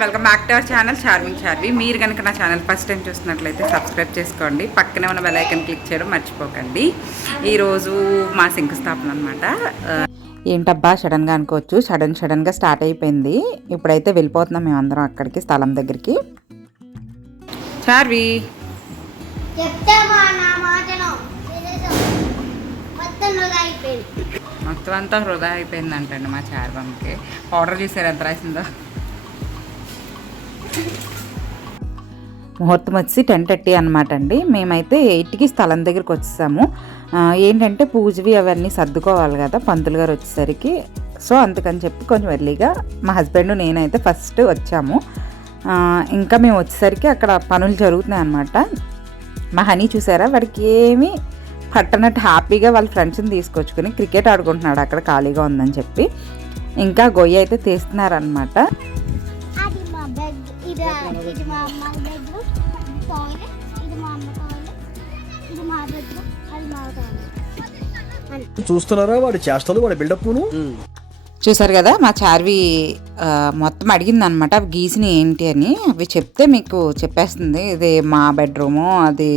Welcome back to our channel charming Charvi. మీరు కనుక నా ఛానల్ ఫస్ట్ టైం చూస్తున్నట్లయితే సబ్స్క్రైబ్ చేసుకోండి, పక్కనే ఉన్న బెల్ ఐకాన్ క్లిక్ చేయడం మర్చిపోకండి. ఈరోజు మా శంకుస్థాపన అనమాట. ఏంటబ్బా సడన్గా అనుకోవచ్చు, సడన్గా స్టార్ట్ అయిపోయింది. ఇప్పుడైతే వెళ్ళిపోతున్నాం మేమందరం అక్కడికి, స్థలం దగ్గరికి. చార్వి మొత్తం అంతా వృధా అయిపోయిందంటండి మా చార్వమ్కి. పౌడర్ చూసారు ఎంత రాసిందో. ముహూర్తం వచ్చి 10:30 అనమాట అండి. మేమైతే 8కి స్థలం దగ్గరికి వచ్చేసాము. ఏంటంటే పూజవి అవన్నీ సర్దుకోవాలి కదా పంతులు గారు వచ్చేసరికి. సో అందుకని చెప్పి కొంచెం ఎర్లీగా మా హస్బెండ్ నేనైతే ఫస్ట్ వచ్చాము. ఇంకా మేము వచ్చేసరికి అక్కడ పనులు జరుగుతున్నాయి అనమాట. మా హనీ చూసారా, వాడికి ఏమీ పట్టనట్టు హ్యాపీగా వాళ్ళ ఫ్రెండ్స్ని తీసుకొచ్చుకొని క్రికెట్ ఆడుకుంటున్నాడు అక్కడ ఖాళీగా ఉందని చెప్పి. ఇంకా గొయ్యి అయితే తీస్తున్నారనమాట. చూస్తున్నారా వాడి చేష్టలు, వాడి బిల్డప్ను. చూసారు కదా, మా చార్వి మొత్తం అడిగింది అనమాట అవి గీసిన ఏంటి అని. అవి చెప్తే మీకు చెప్పేస్తుంది, ఇది మా బెడ్రూము, అది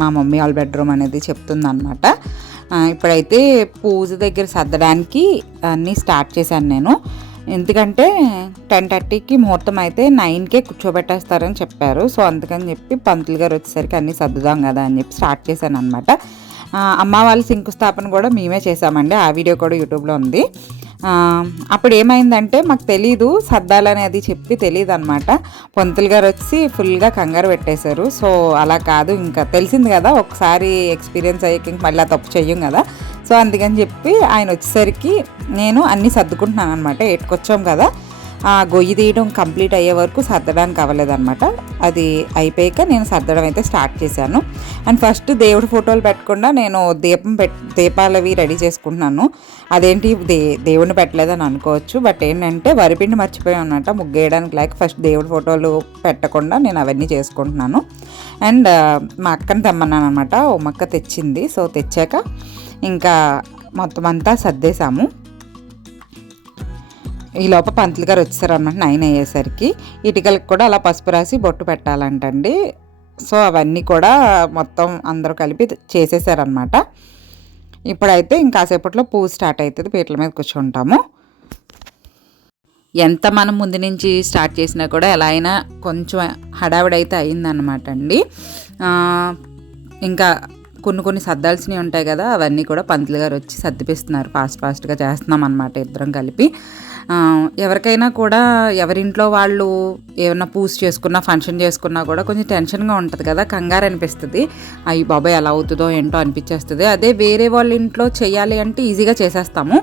మా మమ్మీ వాళ్ళ బెడ్రూమ్ అనేది చెప్తుంది అనమాట. ఇప్పుడైతే పూజ దగ్గర సర్దడానికి అన్నీ స్టార్ట్ చేశాను నేను. ఎందుకంటే 10:30కి ముహూర్తం అయితే 9కే కూర్చోబెట్టేస్తారని చెప్పారు. సో అందుకని చెప్పి పంతులు గారు వచ్చేసరికి అన్నీ సర్దుదాం కదా అని చెప్పి స్టార్ట్ చేశాను అనమాట. అమ్మ వాళ్ళ శంకుస్థాపన కూడా మేమే చేసామండి, ఆ వీడియో కూడా యూట్యూబ్లో ఉంది. అప్పుడు ఏమైందంటే మాకు తెలీదు, సర్దాలని అది చెప్పి తెలియదు అనమాట. పంతులు గారు వచ్చి ఫుల్గా కంగారు పెట్టేశారు. సో అలా కాదు, ఇంకా తెలిసింది కదా ఒకసారి ఎక్స్పీరియన్స్ అయ్యాక ఇంక మళ్ళీ తప్పు చెయ్యం కదా. సో అందుకని చెప్పి ఆయన వచ్చేసరికి నేను అన్నీ సర్దుకుంటున్నాను అనమాట. 8కి వచ్చాం కదా, గొయ్యి తీయడం కంప్లీట్ అయ్యే వరకు సర్దడానికి అవ్వలేదన్నమాట. అది అయిపోయాక నేను సర్దడం అయితే స్టార్ట్ చేశాను. అండ్ ఫస్ట్ దేవుడి ఫోటోలు పెట్టకుండా నేను దీపాలవి రెడీ చేసుకుంటున్నాను. అదేంటి దేవుడిని పెట్టలేదని అనుకోవచ్చు, బట్ ఏంటంటే వరిపిండి మర్చిపోయి ఉన్నట్ట ముగ్గేయడానికి లేక ఫస్ట్ దేవుడి ఫోటోలు పెట్టకుండా నేను అవన్నీ చేసుకుంటున్నాను. అండ్ మా అక్కని తెమ్మన్నాను అనమాట, ఓ మక్క తెచ్చింది. సో తెచ్చాక ఇంకా మొత్తం అంతా సర్దేశాము. ఈ లోపల పంతులు గారు వచ్చేసారు అన్నమాట 9 అయ్యేసరికి. ఇటుకలకు కూడా అలా పసుపు రాసి బొట్టు పెట్టాలంటండి. సో అవన్నీ కూడా మొత్తం అందరూ కలిపి చేసేసారనమాట. ఇప్పుడైతే ఇంకాసేపట్లో పూజ స్టార్ట్ అవుతుంది, పీటల మీద కూర్చుంటాము. ఎంత మనం ముందు నుంచి స్టార్ట్ చేసినా కూడా ఎలా అయినా కొంచెం హడావిడైతే అయిందనమాట అండి. ఇంకా కొన్ని సర్దాల్సినవి ఉంటాయి కదా, అవన్నీ కూడా పంతులు గారు వచ్చి సర్దిపిస్తున్నారు. ఫాస్ట్గా చేస్తున్నాం అనమాట ఇద్దరం కలిపి. ఎవరికైనా కూడా ఎవరింట్లో వాళ్ళు ఏమైనా పూజ చేసుకున్నా ఫంక్షన్ చేసుకున్నా కూడా కొంచెం టెన్షన్గా ఉంటుంది కదా, కంగారు అనిపిస్తుంది. అయ్యి బాబాయ్ ఎలా అవుతుందో ఏంటో అనిపించేస్తుంది. అదే వేరే వాళ్ళ ఇంట్లో చేయాలి అంటే ఈజీగా చేసేస్తాము.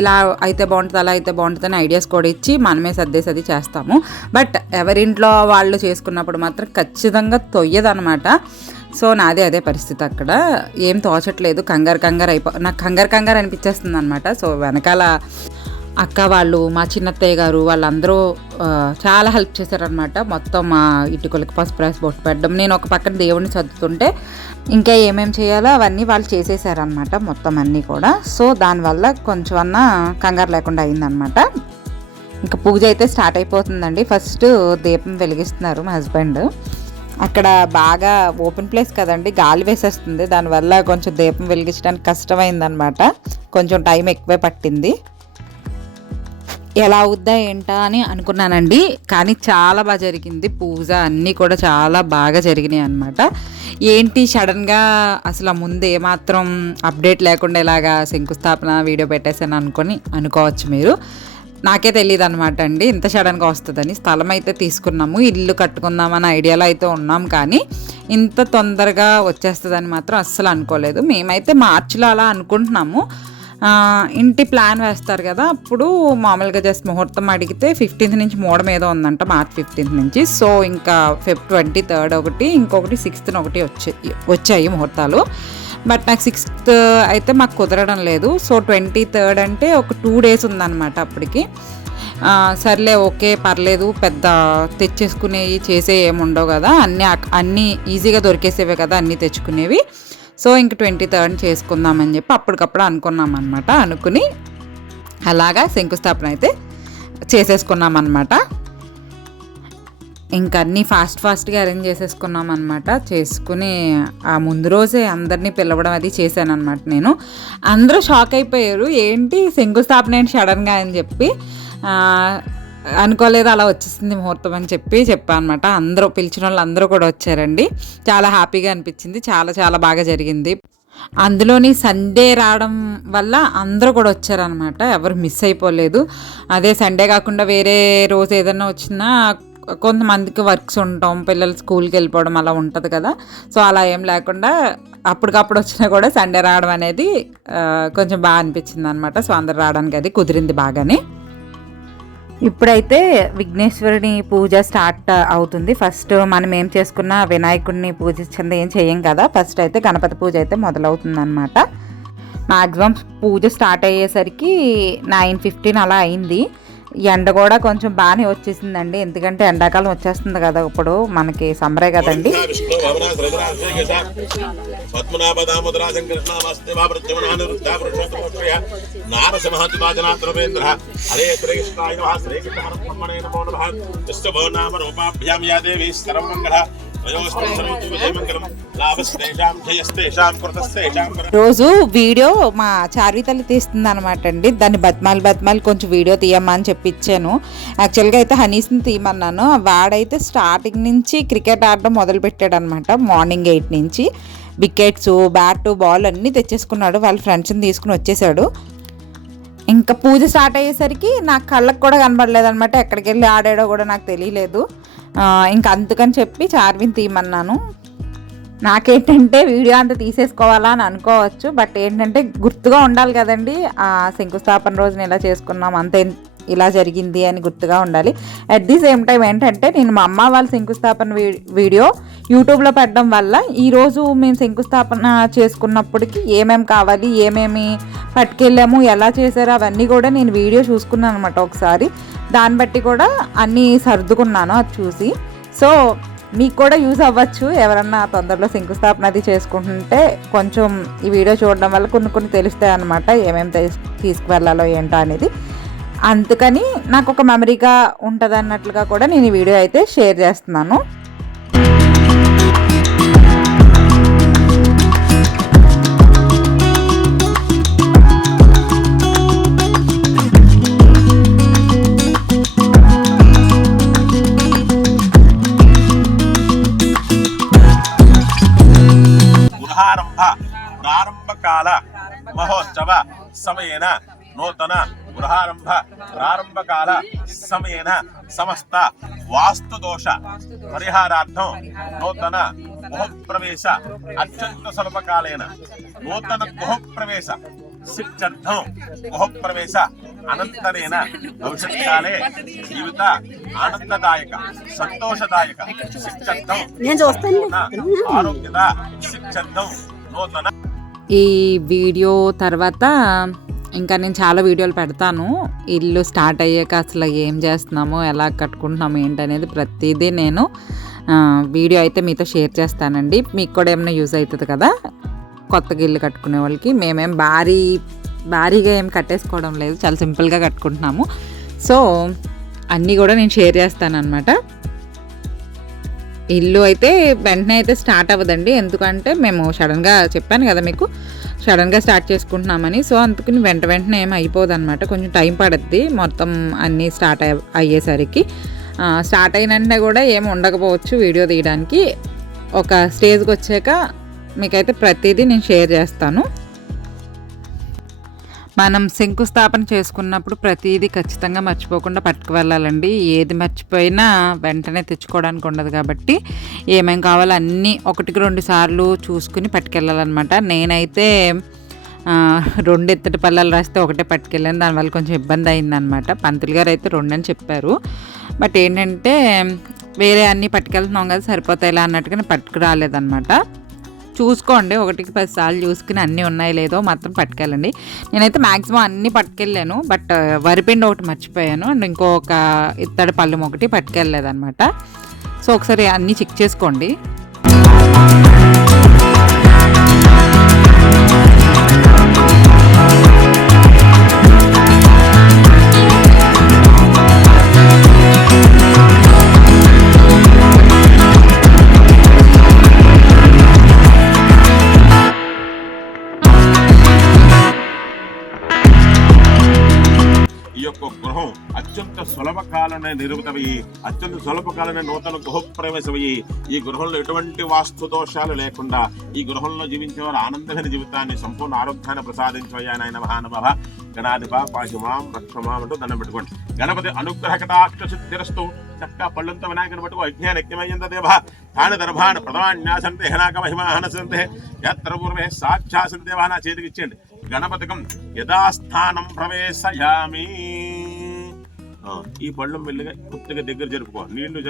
ఇలా అయితే బాగుంటుంది, అలా అయితే బాగుంటుంది అని ఐడియాస్ కూడా ఇచ్చి మనమే సర్దేసి చేస్తాము. బట్ ఎవరింట్లో వాళ్ళు చేసుకున్నప్పుడు మాత్రం ఖచ్చితంగా తొయ్యదనమాట. సో నాదే అదే పరిస్థితి, అక్కడ ఏం తోచట్లేదు, నాకు కంగారు అనిపించేస్తుంది అనమాట. సో వెనకాల అక్క వాళ్ళు, మా చిన్నత్తయ్య గారు వాళ్ళందరూ చాలా హెల్ప్ చేశారనమాట. మొత్తం మా ఇటుకలకి పసుపు రాసి బొట్టు పెట్టడం, నేను ఒక పక్కన దేవుడిని సర్దుతుంటే ఇంకా ఏమేమి చేయాలో అవన్నీ వాళ్ళు చేసేసారనమాట మొత్తం అన్నీ కూడా. సో దానివల్ల కొంచెం అన్నా కంగారు లేకుండా అయిందనమాట. ఇంకా పూజ అయితే స్టార్ట్ అయిపోతుందండి. ఫస్ట్ దీపం వెలిగిస్తున్నారు మా హస్బెండ్. అక్కడ బాగా ఓపెన్ ప్లేస్ కదండి, గాలి వేసేస్తుంది, దానివల్ల కొంచెం దీపం వెలిగించడానికి కష్టమైందనమాట. కొంచెం టైం ఎక్కువే పట్టింది. ఎలా అవుద్దా ఏంటా అని అనుకున్నానండి, కానీ చాలా బాగా జరిగింది పూజ. అన్నీ కూడా చాలా బాగా జరిగినాయి అనమాట. ఏంటి సడన్గా అసలు ముందు ఏమాత్రం అప్డేట్ లేకుండా ఇలాగా శంకుస్థాపన వీడియో పెట్టేసాను అనుకోవచ్చు మీరు. నాకే తెలియదు అనమాట అండి ఇంత సడన్గా వస్తుందని. స్థలం అయితే తీసుకున్నాము, ఇల్లు కట్టుకుందామన్న ఐడియాలో అయితే ఉన్నాం, కానీ ఇంత తొందరగా వచ్చేస్తుందని మాత్రం అస్సలు అనుకోలేదు. మేమైతే మార్చిలో అలా అనుకుంటున్నాము. ఇంటి ప్లాన్ వేస్తారు కదా, అప్పుడు మామూలుగా జస్ట్ ముహూర్తం అడిగితే 15th నుంచి మూడం ఏదో ఉందంట, మార్చ్ 15th నుంచి. సో ఇంకా Feb 23rd ఒకటి, ఇంకొకటి 6th ఒకటి వచ్చాయి ముహూర్తాలు. బట్ నాకు 6th అయితే మాకు కుదరడం లేదు. సో 23rd అంటే ఒక 2 days ఉందన్నమాట అప్పటికి. సర్లే ఓకే పర్లేదు, పెద్ద తెచ్చేసుకునేవి చేసే ఏముండవు కదా, అన్నీ ఈజీగా దొరికేసేవే కదా అన్నీ తెచ్చుకునేవి. సో ఇంక 23rd చేసుకుందామని చెప్పి అప్పటికప్పుడు అనుకున్నాం అనమాట. అనుకుని అలాగా శంకుస్థాపన అయితే చేసేసుకున్నాం అనమాట. ఇంకా అన్నీ ఫాస్ట్గా అరేంజ్ చేసేసుకున్నాం అనమాట. చేసుకుని ఆ ముందు రోజే అందరినీ పిలవడం అది చేశాను అనమాట నేను. అందరూ షాక్ అయిపోయారు, ఏంటి శంకుస్థాపన ఏంటి సడన్గా అని చెప్పి. అనుకోలేదు అలా వచ్చేసింది ముహూర్తం అని చెప్పాను అనమాట. అందరూ పిలిచిన వాళ్ళు అందరూ కూడా వచ్చారండి. చాలా హ్యాపీగా అనిపించింది, చాలా బాగా జరిగింది. అందులోని సండే రావడం వల్ల అందరూ కూడా వచ్చారనమాట, ఎవరు మిస్ అయిపోలేదు. అదే సండే కాకుండా వేరే రోజు ఏదైనా వచ్చినా కొంతమందికి వర్క్స్ ఉంటాం, పిల్లలు స్కూల్కి వెళ్ళిపోవడం అలా ఉంటుంది కదా. సో అలా ఏం లేకుండా అప్పటికప్పుడు వచ్చినా కూడా సండే రావడం అనేది కొంచెం బాగా అనిపించింది అనమాట. సో అందరు రావడానికి అది కుదిరింది బాగానే. ఇప్పుడైతే విఘ్నేశ్వరుని పూజ స్టార్ట్ అవుతుంది. ఫస్ట్ మనం ఏం చేసుకున్నా వినాయకుడిని పూజించింది ఏం చేయం కదా. ఫస్ట్ అయితే గణపతి పూజ అయితే మొదలవుతుంది అనమాట. మ్యాక్సిమం పూజ స్టార్ట్ అయ్యేసరికి 9:15 అలా అయింది. ఎండ కూడా కొంచెం బాగానే వచ్చేసిందండి, ఎందుకంటే ఎండాకాలం వచ్చేస్తుంది కదా, ఇప్పుడు మనకి సమ్మరే కదండి. రోజు వీడియో మా చార్వి తల్లి తీస్తుంది అనమాట అండి. దాన్ని బతిమాలి కొంచెం వీడియో తీయమ్మా అని చెప్పి ఇచ్చాను. యాక్చువల్గా అయితే హనీస్ని తీయమన్నాను. వాడైతే స్టార్టింగ్ నుంచి క్రికెట్ ఆడడం మొదలుపెట్టాడు అనమాట. మార్నింగ్ 8 నుంచి వికెట్స్, బ్యాట్, బాల్ అన్నీ తెచ్చేసుకున్నాడు. వాళ్ళ ఫ్రెండ్స్ని తీసుకుని వచ్చేసాడు. ఇంకా పూజ స్టార్ట్ అయ్యేసరికి నాకు కళ్ళకు కూడా కనబడలేదు అనమాట. ఎక్కడికి వెళ్ళి ఆడాడో కూడా నాకు తెలియలేదు. ఇంకా అందుకని చెప్పి చార్విని తీయమన్నాను. నాకేంటంటే వీడియో అంతా తీసేసుకోవాలా అని అనుకోవచ్చు, బట్ ఏంటంటే గుర్తుగా ఉండాలి కదండి. శంకుస్థాపన రోజున ఇలా చేసుకున్నాం, అంతే ఇలా జరిగింది అని గుర్తుగా ఉండాలి. అట్ ది సేమ్ టైం ఏంటంటే నేను మా అమ్మ వాళ్ళ శంకుస్థాపన వీడియో యూట్యూబ్లో పెట్టడం వల్ల ఈరోజు మేము శంకుస్థాపన చేసుకున్నప్పటికి ఏమేమి కావాలి, ఏమేమి పట్టుకెళ్ళాము, ఎలా చేశారో అవన్నీ కూడా నేను వీడియో చూసుకున్నాను అనమాట ఒకసారి. దాన్ని బట్టి కూడా అన్నీ సర్దుకున్నాను అది చూసి. సో మీకు కూడా యూజ్ అవ్వచ్చు, ఎవరన్నా తొందరలో శంకుస్థాపన అది చేసుకుంటుంటే కొంచెం ఈ వీడియో చూడడం వల్ల కొన్ని తెలుస్తాయి అన్నమాట, ఏమేమి తీసుకువెళ్ళాలో ఏంటో అనేది. అందుకని నాకు ఒక మెమరీగా ఉంటుంది అన్నట్లుగా కూడా నేను ఈ వీడియో అయితే షేర్ చేస్తున్నాను. ప్రారంభకాల మహోత్సవ సమయేన నూతన గృహారంభ ప్రారంభకాల సమయేన సమస్త వాస్తుదోష పరిహారార్థం నూతన గృహప్రవేశ అత్యంత స్వల్పకాలేన నూతన గృహప్రవేశ సిద్ధ్యర్థం గృహప్రవేశ అనంతరేణ భవిష్యత్కాలే జీవిత ఆనందదాయక సంతోషదాయక సిద్ధ్యర్థం ఆరోగ్యద సిద్ధ్యర్థం నూతన. ఈ వీడియో తర్వాత ఇంకా నేను చాలా వీడియోలు పెడతాను. ఇల్లు స్టార్ట్ అయ్యాక అసలు ఏం చేస్తున్నామో, ఎలా కట్టుకుంటున్నాము ఏంటనేది ప్రతిదీ నేను వీడియో అయితే మీతో షేర్ చేస్తానండి. మీకు కూడా ఏమైనా యూజ్ అవుతుంది కదా కొత్తగా ఇల్లు కట్టుకునే వాళ్ళకి. మేమేం భారీగా ఏం కట్టేసుకోవడం లేదు, చాలా సింపుల్గా కట్టుకుంటున్నాము. సో అన్నీ కూడా నేను షేర్ చేస్తాను అనమాట. ఇల్లు అయితే వెంటనే అయితే స్టార్ట్ అవ్వదండి, ఎందుకంటే మేము సడన్గా చెప్పాను కదా మీకు, సడన్గా స్టార్ట్ చేసుకుంటున్నామని. సో అందుకని వెంటనే ఏం అయిపోదు అనమాట, కొంచెం టైం పడుద్ది మొత్తం అన్నీ స్టార్ట్ అయ్యేసరికి. స్టార్ట్ అయినంటే కూడా ఏమి ఉండకపోవచ్చు వీడియో తీయడానికి. ఒక స్టేజ్కి వచ్చాక మీకైతే ప్రతిదీ నేను షేర్ చేస్తాను. మనం శంకుస్థాపన చేసుకున్నప్పుడు ప్రతిదీ ఖచ్చితంగా మర్చిపోకుండా పట్టుకు వెళ్ళాలండి. ఏది మర్చిపోయినా వెంటనే తెచ్చుకోవడానికి ఉండదు కాబట్టి ఏమేం కావాలో అన్నీ 1-2 సార్లు చూసుకుని పట్టుకెళ్ళాలన్నమాట. నేనైతే 2 ఇత్తడి పళ్ళాలు రాస్తే 1 పట్టుకెళ్ళాను, దానివల్ల కొంచెం ఇబ్బంది అయిందనమాట. పంతులు గారు అయితే 2 అని చెప్పారు, బట్ ఏంటంటే వేరే అన్నీ పట్టుకెళ్తున్నాం కదా సరిపోతాయిలా అన్నట్టుగా పట్టుకు రాలేదన్నమాట. చూసుకోండి, 1-10 సార్లు చూసుకుని అన్నీ ఉన్నాయో లేదో మాత్రం పట్టుకెళ్ళండి. నేనైతే మ్యాక్సిమం అన్నీ పట్టుకెళ్ళాను, బట్ వరిపిండి ఒకటి మర్చిపోయాను అండ్ ఇంకొక ఇత్తడి పళ్ళెం ఒకటి పట్టుకెళ్ళలేదన్నమాట. సో ఒకసారి అన్నీ చెక్ చేసుకోండి. స్వల్పకాలనే నిర్మితమయ్యి అత్యంత స్వల్పకాలనే నూతన గృహప్రవేశమయ్యి ఈ గృహంలో ఎటువంటి వాస్తు దోషాలు లేకుండా ఈ గృహంలో జీవించేవారు ఆనందమైన జీవితాన్ని సంపూర్ణ ఆరోగ్యాన్ని ప్రసాదించవయ్యా నాయన మహానుభావ గణాధిప పాశుమాం రక్షమాం అంటూ దండం పెట్టుకోండి. గణపతి అనుగ్రహ కటాక్ష సిద్ధిరస్తు. చక్క పళ్ళంతో వినాయకుని పట్టుకో అజ్ఞానజ్ఞమయ్యంత దేవ తాను దర్భాన్ ప్రథమాన్యాసంతే హనాక మహిమాహనసంతే యత్ర పూర్వే సాక్షాసంతే దేవ నా చేతికి ఇచ్చేయండి. గణపతికం యథాస్థానం ప్రవేశయామి. ఈ పళ్ళం మెల్లిగా కొద్దిగా దగ్గర జరుపుకో, నీళ్లు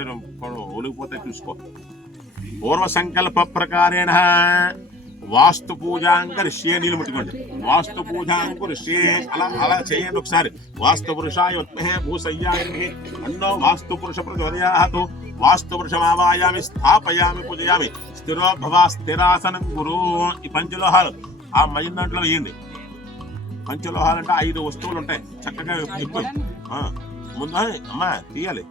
ఒలిగిపోతే చూసుకో. పూర్వ సంకల్ప ప్రకారేణ వాస్తు పూజాంకరిష్యే. నీళ్ళు ముట్టుకోండి. వాస్తు పూజాంకురిష్యే. అలా చేయండి ఒకసారి. వాస్తు పురుషాయ ఉత్మహే భూసయ్యాయ అన్నో వాస్తు పురుష ప్రచోదయాతు. వాస్తు పురుషమావాయామి స్థాపయామి పూజయామి. స్థిరో భవ స్థిరాసనం గురు. ఈ పంచలోహాలు ఆ మధ్య దాంట్లో వేయండి. పంచలోహాలు అంటే 5 వస్తువులు ఉంటాయి. చక్కగా ఎక్కువ ముందు అమ్మా తీయాలి.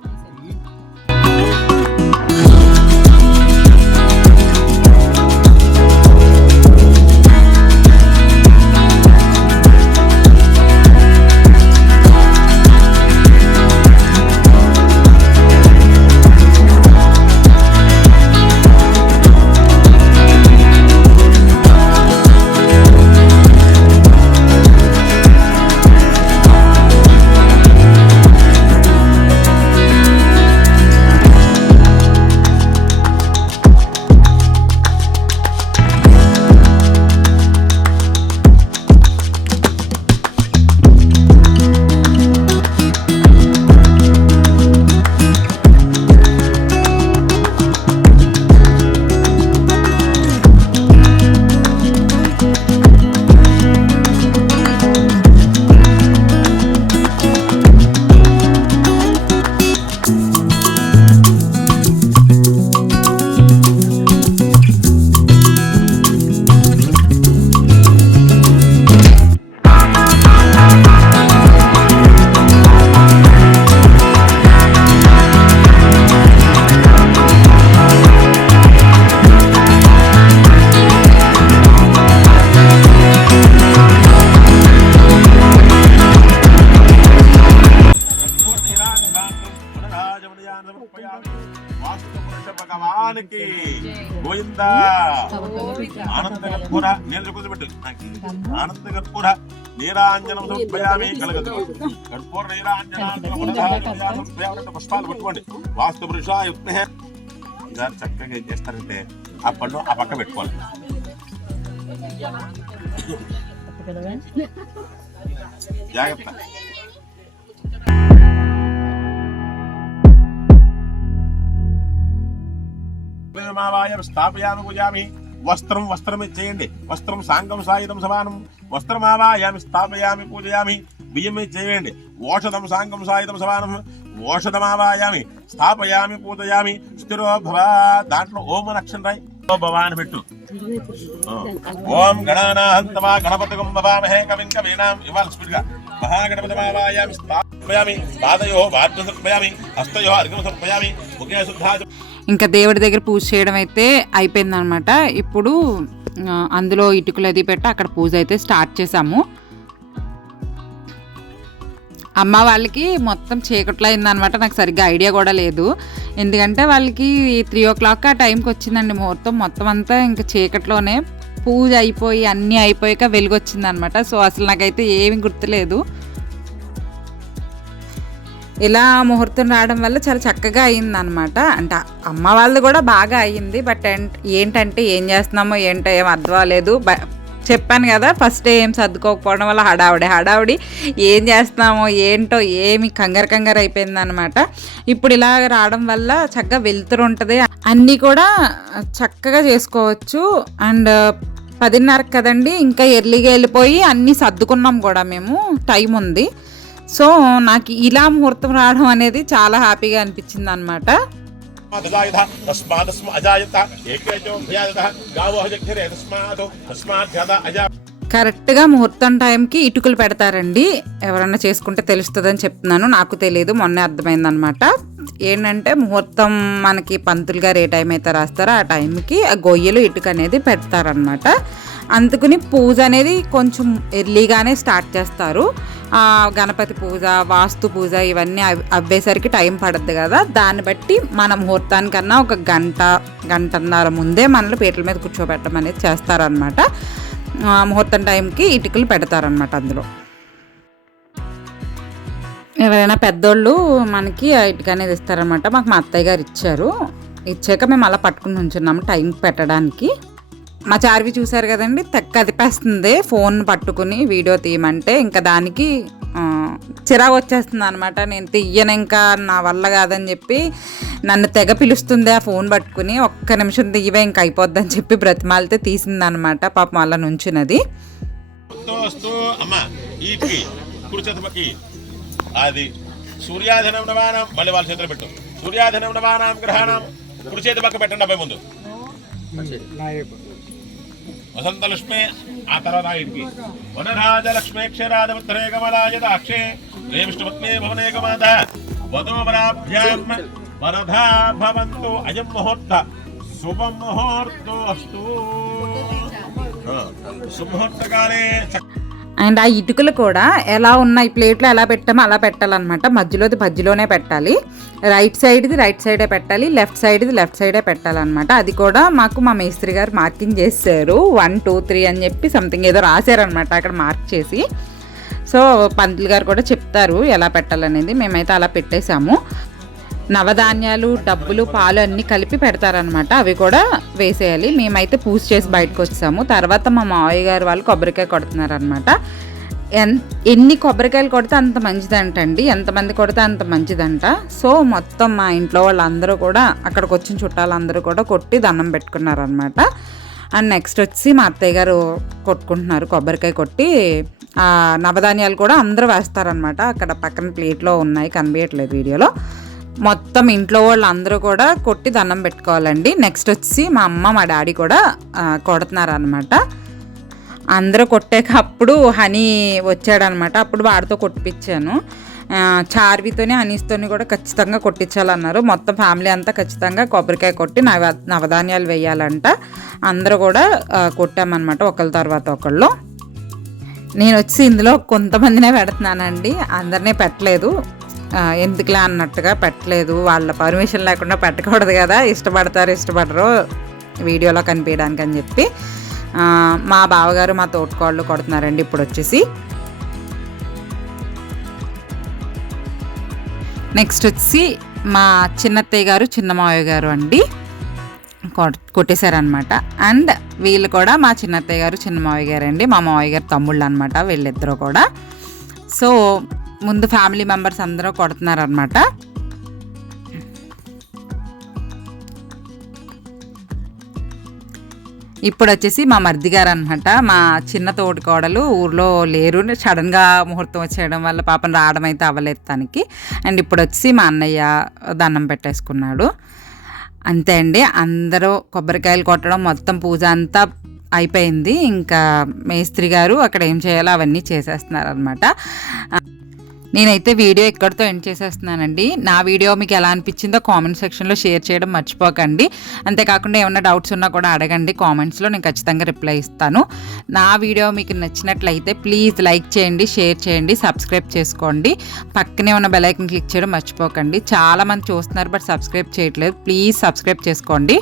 భగవానికి గోవిందా. ఆనందకర్పూర నీళ్ళు కుదిపెట్టు. ఆనందకర్పూర నీరాంజనం సమర్పయామి. కలగదు కర్పూర నీరాంజనం పుష్పాలు పట్టుకోండి. వాస్తు పురుషాయ ఉత్మహే. ఇలా చక్కగా ఏం చేస్తారంటే ఆ పళ్ళు ఆ పక్క పెట్టుకోవాలి. జాగ్రత్త. స్థాపయామి పూజామి. వస్త్రం చేయండి. వస్త్రం సాంగం సాయుధం సమానం. వస్త్రమావాయామి స్థాపయామి పూజయామి. బియ్యం చేయండి. ఓషధం సాంగం సాయుధం సమానం. ఓషధమావాయామి స్థాపయామి పూజయామి. స్థిరో భవ. దాంట్లో ఓం అక్షరం రాయి. భవాన్ని పెట్టు. ఓం గణానాహంతమా గణపతిగం భవామహే కవిం కవీనాం. ఇవాళ స్పీడ్గా మహాగణపతిమావాయామి స్థాపయామి. పాదయో వాద్యం సమర్పయామి. హస్తయో అర్ఘ్యం సమర్పయామి. ముఖే శుద్ధా. ఇంకా దేవుడి దగ్గర పూజ చేయడం అయితే అయిపోయిందనమాట. ఇప్పుడు అందులో ఇటుకలు అది పెట్టి అక్కడ పూజ అయితే స్టార్ట్ చేసాము. అమ్మ వాళ్ళకి మొత్తం చీకట్లో అయిందనమాట. నాకు సరిగ్గా ఐడియా కూడా లేదు. ఎందుకంటే వాళ్ళకి 3 o'clock ఆ టైంకి వచ్చిందండి ముహూర్తం. మొత్తం అంతా ఇంకా చీకట్లోనే పూజ అయిపోయి అన్నీ అయిపోయాక వెలుగు వచ్చిందనమాట. సో అసలు నాకైతే ఏమీ గుర్తులేదు. ఇలా ముహూర్తం రావడం వల్ల చాలా చక్కగా అయ్యిందనమాట. అంటే అమ్మ వాళ్ళు కూడా బాగా అయ్యింది. బట్ ఏంటంటే ఏం చేస్తున్నామో ఏంటో ఏం అర్థం అవ్వలేదు. చెప్పాను కదా, ఫస్ట్ డే ఏం సర్దుకోకపోవడం వల్ల హడావుడి ఏం చేస్తున్నామో ఏంటో ఏమి కంగారు అయిపోయిందనమాట. ఇప్పుడు ఇలా రావడం వల్ల చక్కగా వెళ్తురు ఉంటుంది. అన్నీ కూడా చక్కగా చేసుకోవచ్చు. అండ్ 10:30 కదండి, ఇంకా ఎర్లీగా వెళ్ళిపోయి అన్నీ సర్దుకున్నాం కూడా మేము. టైం ఉంది. సో నాకు ఇలా ముహూర్తం రావడం అనేది చాలా హ్యాపీగా అనిపించింది అనమాట. కరెక్ట్గా ముహూర్తం టైంకి ఇటుకలు పెడతారండి. ఎవరన్నా చేసుకుంటే తెలుస్తుందని చెప్తున్నాను. నాకు తెలియదు, మొన్నే అర్థమైందనమాట. ఏంటంటే ముహూర్తం మనకి పంతులు గారు ఏ టైం అయితే రాస్తారో ఆ టైంకి ఆ గొయ్యలు ఇటుక అనేది పెడతారనమాట. అందుకని పూజ అనేది కొంచెం ఎర్లీగానే స్టార్ట్ చేస్తారు. గణపతి పూజ, వాస్తు పూజ ఇవన్నీ అవ్వేసరికి టైం పడుద్ది కదా, దాన్ని బట్టి మన ముహూర్తానికన్నా ఒక గంటన్నర ముందే మనల్ని పీటల మీద కూర్చోబెట్టడం అనేది చేస్తారనమాట. ముహూర్తం టైంకి ఇటుకలు పెడతారనమాట. అందులో ఎవరైనా పెద్దోళ్ళు మనకి ఇటుక అనేది ఇస్తారనమాట. మాకు మా అత్తయ్య గారు ఇచ్చాక మేము అలా పట్టుకుని ఉంచున్నాము టైం పెట్టడానికి. మా చార్వి చూసారు కదండి, కదిపేస్తుంది ఫోన్ పట్టుకుని వీడియో తీయమంటే. ఇంకా దానికి చిరాకు వచ్చేస్తుంది అనమాట. నేను తీయను, ఇంకా నా వల్ల కాదని చెప్పి నన్ను తెగ పిలుస్తుంది ఆ ఫోన్ పట్టుకుని. ఒక్క నిమిషం తీయవే ఇంకా అయిపోద్దని చెప్పి బ్రతిమాలితే తీసింది అనమాట. పాపం అలా నుంచున్నది. అది సూర్యాధనం నవానం, మళ్ళీ వాళ్ళ చేతులు పెట్టు. సూర్యాధనం నవానం గ్రహాణం కుడి చేతి పక్క పెట్టండి అబ్బాయి ముందు. వసంత లక్ష్మి, ఆ తర్వాత ఇంటికి వనరాజ లక్ష్మేక్షరాధరే కమలాయ దాక్షే రే విష్ణుపత్నే భవనేకమాత వధోవరాభ్యాం వరదా భవంతు అయం ముహూర్త శుభం ముహూర్తో అస్తు. సుముహూర్తకాలే. అండ్ ఆ ఇటుకలు కూడా ఎలా ఉన్నాయి, ప్లేట్లో ఎలా పెట్టామో అలా పెట్టాలన్నమాట. మధ్యలోనే పెట్టాలి. రైట్ సైడే పెట్టాలి, లెఫ్ట్ సైడే పెట్టాలన్నమాట. అది కూడా మాకు మా మేస్త్రి గారు మార్కింగ్ చేశారు. 1 2 3 అని చెప్పి సంథింగ్ ఏదో రాశారనమాట అక్కడ మార్క్ చేసి. సో పంతులు గారు కూడా చెప్తారు ఎలా పెట్టాలనేది. మేమైతే అలా పెట్టేశాము. నవధాన్యాలు, డబ్బులు, పాలు అన్నీ కలిపి పెడతారనమాట. అవి కూడా వేసేయాలి. మేమైతే పూజ చేసి బయటకు వచ్చాము. తర్వాత మా మావయ్య గారు వాళ్ళు కొబ్బరికాయ కొడుతున్నారనమాట. ఎన్ని కొబ్బరికాయలు కొడితే అంత మంచిదంటండి, ఎంతమంది కొడితే అంత మంచిదంట. సో మొత్తం మా ఇంట్లో వాళ్ళందరూ కూడా, అక్కడికి వచ్చిన చుట్టాలందరూ కూడా కొట్టి దండం పెట్టుకున్నారనమాట. అండ్ నెక్స్ట్ వచ్చి మా అత్తయ్య గారు కొట్టుకుంటున్నారు. కొబ్బరికాయ కొట్టి నవధాన్యాలు కూడా అందరూ వేస్తారనమాట. అక్కడ పక్కన ప్లేట్లో ఉన్నాయి, కనిపించట్లేదు వీడియోలో. మొత్తం ఇంట్లో వాళ్ళు అందరూ కూడా కొట్టి దండం పెట్టుకోవాలండి. నెక్స్ట్ వచ్చి మా అమ్మ, మా డాడీ కూడా కొడుతున్నారు అనమాట. అందరూ కొట్టేటప్పుడు హనీ వచ్చాడనమాట. అప్పుడు వాడితో కొట్టిపించాను. చార్వితోని, హనీస్తోని కూడా ఖచ్చితంగా కొట్టించాలన్నారు. మొత్తం ఫ్యామిలీ అంతా ఖచ్చితంగా కొబ్బరికాయ కొట్టి నవధాన్యాలు వేయాలంట. అందరూ కూడా కొట్టామన్నమాట, ఒకళ్ళ తర్వాత ఒకళ్ళు. నేను వచ్చి ఇందులో కొంతమందినే పెడుతున్నానండి, అందరినీ పెట్టలేదు. ఎందుకులే అన్నట్టుగా పెట్టలేదు. వాళ్ళ పర్మిషన్ లేకుండా పెట్టకూడదు కదా, ఇష్టపడరు వీడియోలో కనిపించడానికి అని చెప్పి. మా బావగారు, మా తోటకోళ్ళు కొడుతున్నారండి. ఇప్పుడు వచ్చేసి నెక్స్ట్ వచ్చి మా చిన్నత్తయ్య గారు, చిన్న మావయ్య గారు అండి కొట్టేశారనమాట. అండ్ వీళ్ళు కూడా మా చిన్నత్తయ్య గారు, చిన్న మావయ్య గారు అండి. మా మావయ్య గారు తమ్ముళ్ళు అనమాట వీళ్ళిద్దరూ కూడా. సో ముందు ఫ్యామిలీ మెంబర్స్ అందరూ కొడుతున్నారనమాట. ఇప్పుడు వచ్చేసి మా మరిది గారు అనమాట. మా చిన్న తోటికోడలు ఊర్లో లేరు, సడన్గా ముహూర్తం వచ్చేయడం వల్ల పాపం రావడం అయితే అవ్వలేదు తనకి. అండ్ ఇప్పుడు వచ్చి మా అన్నయ్య దండం పెట్టేసుకున్నాడు. అంతే అండి, అందరూ కొబ్బరికాయలు కొట్టడం, మొత్తం పూజ అంతా అయిపోయింది. ఇంకా మేస్త్రి గారు అక్కడ ఏం చేయాలో అవన్నీ చేసేస్తున్నారు అనమాట. నేనైతే వీడియో ఇక్కడితో ఎండ్ చేసేస్తున్నానండి. నా వీడియో మీకు ఎలా అనిపించిందో కామెంట్ సెక్షన్లో షేర్ చేయడం మర్చిపోకండి. అంతేకాకుండా ఏమైనా డౌట్స్ ఉన్నా కూడా అడగండి కామెంట్స్లో, నేను ఖచ్చితంగా రిప్లై ఇస్తాను. నా వీడియో మీకు నచ్చినట్లయితే ప్లీజ్ లైక్ చేయండి, షేర్ చేయండి, సబ్స్క్రైబ్ చేసుకోండి. పక్కనే ఉన్న బెల్ ఐకాన్ క్లిక్ చేయడం మర్చిపోకండి. చాలామంది చూస్తున్నారు బట్ సబ్స్క్రైబ్ చేయట్లేదు, ప్లీజ్ సబ్స్క్రైబ్ చేసుకోండి.